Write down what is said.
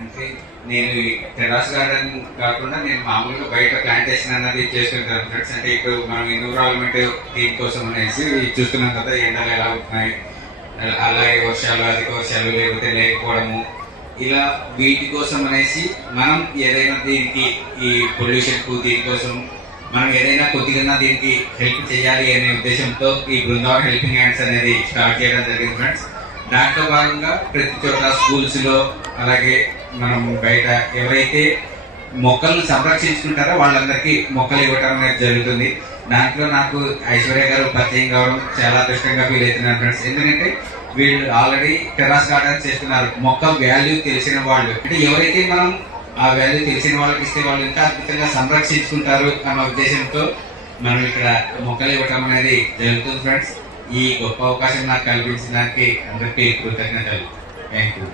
అంటే నేను terrace garden కాకుండా నేను మామూలుగా బయట ప్లాంటేషన్ అన్నది చేస్తుంటాను ఫ్రెండ్స్. అంటే ఇప్పుడు మనం ఎన్విరాన్మెంట్ దీనికోసం అనేసి చూస్తున్నాం కదా, ఎండలు ఎలా ఉంటున్నాయి, అలాగే వర్షాలు, అధిక వర్షాలు లేకపోతే లేకపోవడము, ఇలా వీటి కోసం అనేసి మనం ఏదైనా దీనికి ఈ పొల్యూషన్కు దీనికోసం మనం ఏదైనా కొద్దిగా దీనికి హెల్ప్ చేయాలి అనే ఉద్దేశంతో ఈ బృందావన్ హెల్పింగ్ హ్యాండ్స్ అనేది స్టార్ట్ చేయడం జరిగింది ఫ్రెండ్స్. దాంట్లో భాగంగా ప్రతి చోట స్కూల్స్లో అలాగే మనం బయట ఎవరైతే మొక్కలను సంరక్షించుకుంటారో వాళ్ళందరికీ మొక్కలు ఇవ్వడం అనేది జరుగుతుంది. దాంట్లో నాకు ఐశ్వర్య గారు పరిచయం కావడం చాలా అదృష్టంగా ఫీల్ అవుతున్నాను ఫ్రెండ్స్. ఎందుకంటే వీళ్ళు ఆల్రెడీ టెర్రస్ గార్డెన్స్ చేస్తున్నారు. మొక్క వాల్యూ తెలిసిన వాళ్ళు, అంటే ఎవరైతే మనం ఆ వాల్యూ తెలిసిన వాళ్ళకి ఇస్తే వాళ్ళు ఇంకా అద్భుతంగా సంరక్షించుకుంటారు అన్న ఉద్దేశంతో మనం ఇక్కడ మొక్కలు ఇవ్వటం అనేది జరుగుతుంది ఫ్రెండ్స్. ఈ గొప్ప అవకాశం నాకు కల్పించడానికి అందరికీ కృతజ్ఞతలు. Thank you.